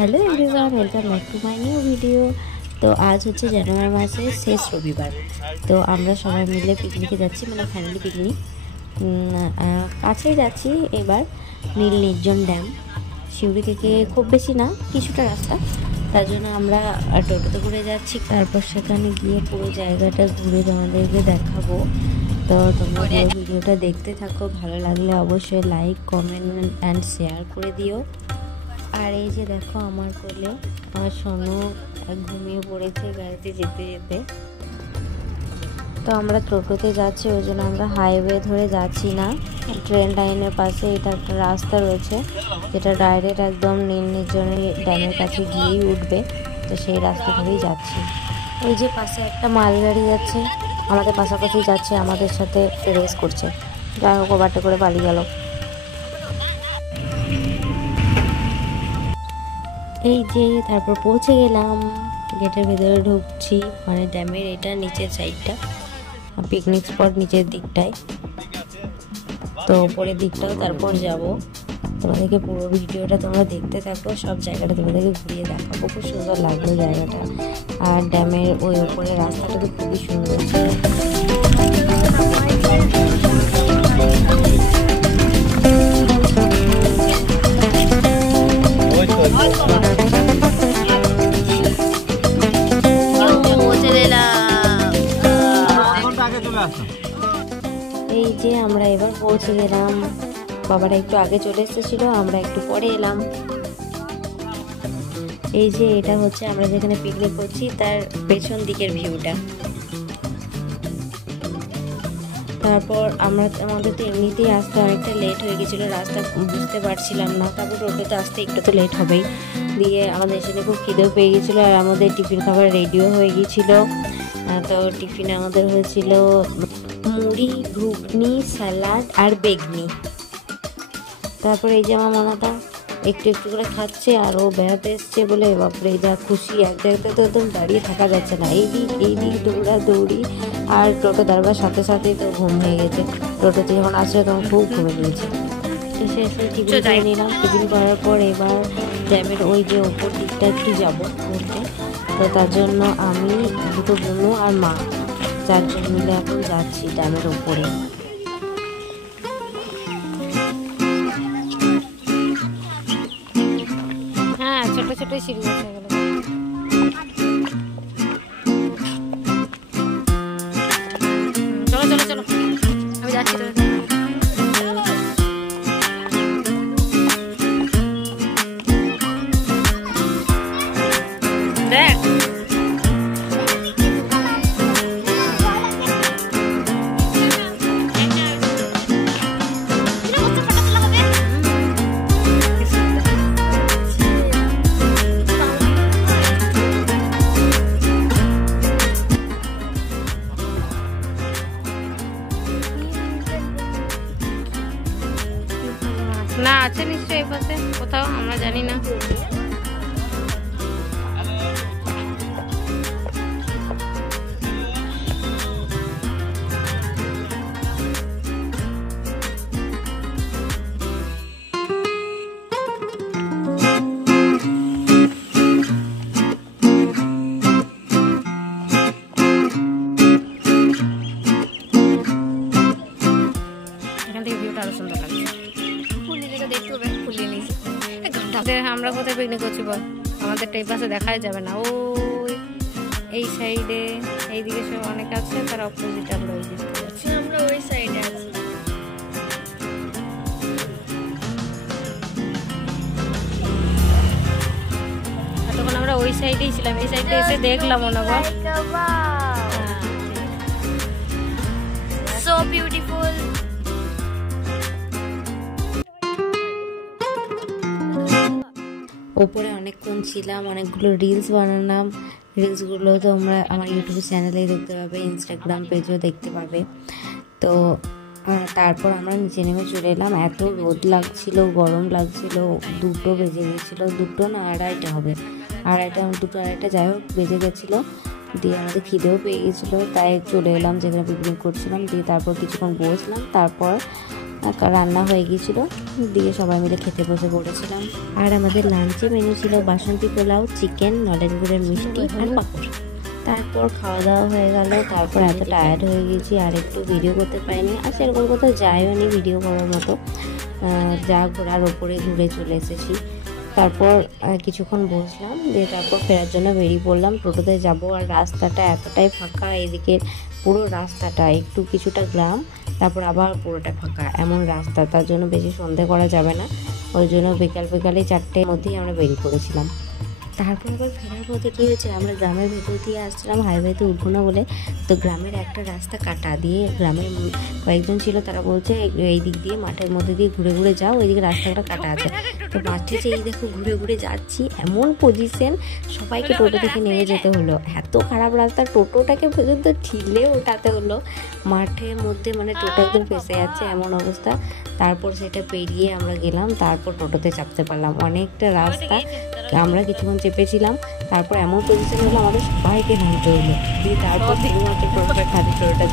Hello everyone, welcome back to my new video. তো আজ হচ্ছে জানুয়ারি মাসের শেষ রবিবার। তো আমরা সবাই মিলে পিকনিকে যাচ্ছি, মানে ফ্যামিলি পিকনিক। কাছেই যাচ্ছি এবার, নীল নির্জন ড্যাম। শিউড়ি থেকে খুব বেশি না, কিছুটা রাস্তা। তার জন্য আমরা টোটোতে করে যাচ্ছি। তারপর সেখানে গিয়ে পুরো জায়গাটা ঘুরে তোমাদেরকে দেখাবো। তো তোমরা পুরো ভিডিওটা দেখতে থাকো, ভালো লাগলে অবশ্যই লাইক, কমেন্ট অ্যান্ড শেয়ার করে দিও। আর এই যে দেখো আমার কোলে আমার সোনু ঘুমিয়ে পড়েছে গাড়িতে যেতে যেতে। তো আমরা টোটোতে যাচ্ছি, ওই জন্য আমরা হাইওয়ে ধরে যাচ্ছি না, ট্রেন লাইনের পাশে এটা একটা রাস্তা রয়েছে যেটা ডাইরেক্ট একদম নীল নির্জনের ড্যামের কাছে গিয়েই উঠবে। তো সেই রাস্তা ধরেই যাচ্ছি। ওই যে পাশে একটা মালগাড়ি যাচ্ছে, আমাদের পাশাপাশি যাচ্ছে, আমাদের সাথে রেস করছে। যাই হোক, বাটে করে পালিয়ে গেল। এই যে তারপর পৌঁছে গেলাম, গেটের ভেতরে ঢুকছি, মানে ড্যামের এটা নিচের সাইডটা, পিকনিক স্পট নিচের দিকটায়। তো উপরের দিকটাও তারপর যাব। তোমাদেরকে পুরো ভিডিওটা তোমরা দেখতে থাকো, সব জায়গাটা তোমাদেরকে ঘুরিয়ে দেখাবো। খুব সুন্দর লাগলো জায়গাটা, আর ড্যামের ওই উপরে রাস্তাটা তো খুবই সুন্দর ছিল। এই যে আমরা এবার পৌঁছে গেলাম। বাবারা একটু আগে চলে এসেছিল, আমরা একটু পরে এলাম। এই যে এটা হচ্ছে আমরা যেখানে পিকনিক করছি তার পেছন দিকের ভিউটা। তারপর আমাদের তো এমনিতেই আসতে অনেকটা লেট হয়ে গেছিলো, রাস্তা বুঝতে পারছিলাম না। তারপর টোটোতে আসতে একটু তো লেট হবেই। দিয়ে আমাদের এখানে খুব খিদেও পেয়ে গেছিলো, আর আমাদের টিফিন খাবার রেডিও হয়ে গিয়েছিলো। তো টিফিনে আমাদের হয়েছিল মুড়ি, ঘুগনি, স্যালাড আর বেগনি। তারপরে এই যে আমার মামাটা একটু একটু করে খাচ্ছে, আর ও বেড়াতে এসছে বলে বাপরে যা খুশি, এক জায়গাতে তো একদম দাঁড়িয়ে থাকা যাচ্ছে না, এই দিক দৌড়ি। আর টোটো দাঁড়াবার সাথে সাথেই তো ঘুম হয়ে গেছে। টোটোতে যখন আসলে তখন খুব ঘুমে গিয়েছে। এসে টিফিন করে নিলাম। টিফিন করার পর এবার ড্যামের ওই যে ওপর দিকটা একটু যাবো ঘুরতে। তো তার জন্য আমি, দুটো বোনু আর মা, চারজন মিলে এখন যাচ্ছি ড্যামের ওপরে। হ্যাঁ, ছোট ছোট সিঁড়ি আছে এগুলো। চলো চলো চলো, আমি যাচ্ছি। দেখ না, আছে নিশ্চয়ই এই পাশে কোথাও, আমরা জানি না। এখান থেকে ভিউটা আরো সুন্দর লাগছে। আমরা কোথায় পিকনিক করছি বল? আমাদের এই পাশে দেখাই যাবে না, ওই এই সাইডে এইদিকে সব অনেক আছে, তার অপোজিটে আমরা ওই দিকে যাচ্ছি। আমরা ওই সাইডে আছি। তখন আমরা ওই সাইডেই ছিলাম, এই সাইডে এসে দেখলাম না বল। So beautiful. ওপরে অনেকক্ষণ ছিলাম, অনেকগুলো রিলস বানালাম। রিলসগুলো তোমরা আমার ইউটিউব চ্যানেলেই দেখতে পাবে, ইনস্টাগ্রাম পেজেও দেখতে পাবে। তো তারপর আমরা নিচে নেমে চলে এলাম। এত রোদ লাগছিল, গরম লাগছিল, 2টো বেজে গেছিলো। 2টো না, 2:30 হবে, 2:30 যাই হোক বেজে গেছিলো। দিয়ে আমাদের খিদেও পেয়ে গেছিলো, তাই চলে এলাম যেখানে পিকনিক করছিলাম। দিয়ে তারপর কিছুক্ষণ বসলাম। তারপর রান্না হয়ে গিয়েছিলো, দিয়ে সবাই মিলে খেতে বসে পড়েছিলাম। আর আমাদের লাঞ্চে মেনু ছিল বাসন্তী পোলাও, চিকেন, নলেন গুড়ের মিষ্টি আর পাঁপড়। তারপর খাওয়া দাওয়া হয়ে গেল। তারপর এত টায়ার্ড হয়ে গেছি আর একটু ভিডিও করতে পারিনি, আর সেরকম কোথাও যাইও নি ভিডিও করার মতো, যা ঘোরার ওপরে ঘুরে চলে এসেছি। তারপর কিছুক্ষণ বসলাম, দিয়ে তারপর ফেরার জন্য বেরিয়ে পড়লাম। টোটোতে যাব, আর রাস্তাটা এতটাই ফাঁকা, এদিকে পুরো রাস্তাটা একটু কিছুটা গ্রাম, তারপর আবার পুরোটা ফাঁকা এমন রাস্তা, তার জন্য বেশি সন্ধে করা যাবে না, ওই জন্য বিকালে 4টের মধ্যেই আমরা বেরিয়ে পড়েছিলাম। তারপর আবার ফেরার পথে কী হয়েছে, আমরা গ্রামের ভেতর দিয়ে আসছিলাম, হাইওয়েতে উঠবো না বলে, তো গ্রামের একটা রাস্তা কাটা দিয়ে গ্রামের কয়েকজন ছিল, তারা বলছে এই দিক দিয়ে মাঠের মধ্যে দিয়ে ঘুরে ঘুরে যাও, ওইদিকে রাস্তাটা কাটা আছে। তো মাঠে যেই দেখো ঘুরে ঘুরে যাচ্ছি, এমন পজিশন সবাইকে টোটো থেকে নেমে যেতে হলো, এত খারাপ রাস্তা, টোটোটাকে পর্যন্ত ঠিলে ওঠাতে হলো মাঠের মধ্যে, মানে টোটো একদম ফেসে যাচ্ছে এমন অবস্থা। তারপর সেটা পেরিয়ে আমরা গেলাম, তারপর টোটোতে চাপতে পারলাম। অনেকটা রাস্তা আমরা কিছুক্ষণ চেপেছিলাম, তারপর এমন পজিশন হলো আমাদের সবাইকে নামতে হলো, দিয়ে তারপর শুধুমাত্র টোটোটা খালি টোটোটা